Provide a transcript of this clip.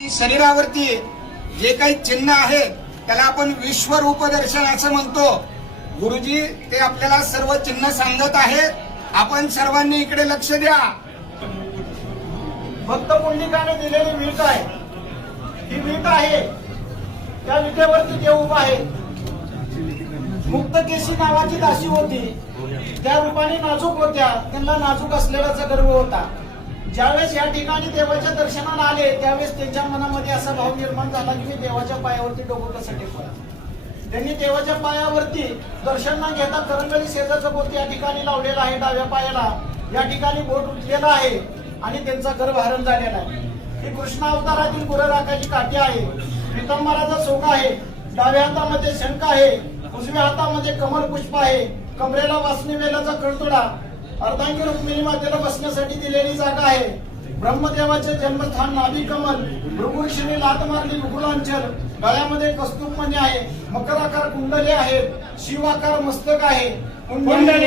शरीरावरती जे काही चिन्ह आहे त्याला आपण विश्वरूप दर्शन असं म्हणतो। गुरुजी ते आपल्याला सर्व चिन्ह सांगत आहेत, आपण सर्वांनी इकडे लक्ष द्या। भक्त पुंडलिकाने दिलेली वीट आहे, ही वीट आहे, त्या विटेवरती देव उभा आहे। मुक्तकेशी नावाची दासी होती, त्या रूपाने नाजूक होत्या, त्यांना नाजूक असलेलाचा गर्व होता। ज्यावेळेस या ठिकाणी देवाच्या दर्शनाला आले त्यावेळेस त्यांच्या मनामध्ये असा भाव निर्माण झाला की मी देवाच्या पायावरती डोकं कसं टेकवावं। त्यांनी देवाच्या पायावरती दर्शन न घेता करंगळी शेजारचं बोट या ठिकाणी लावलेलं आहे, डाव्या पायाला या ठिकाणी बोट उठलेलं आहे आणि त्यांचा गर्भधारण झालेला आहे। ही कृष्ण अवतारातील गुरराखाची काठी आहे, पितांबराचा सोगा आहे, डाव्या हातामध्ये शंख आहे, उजव्या हातामध्ये कमल पुष्प आहे, कमरेला वासनी वेलाचा कळतोडा, अर्धांगी रुक्मिणी मातेला बसण्यासाठी दिलेली जागा आहे। ब्रह्मदेवाचे जन्मस्थान नाभी कमल, भृगुऋषीने लात मारली मुकुलांचल, गळ्यामध्ये कस्तूरमणी आहे, मकर आकार कुंडले आहेत, शिव आकार मस्तक आहे। कुंडली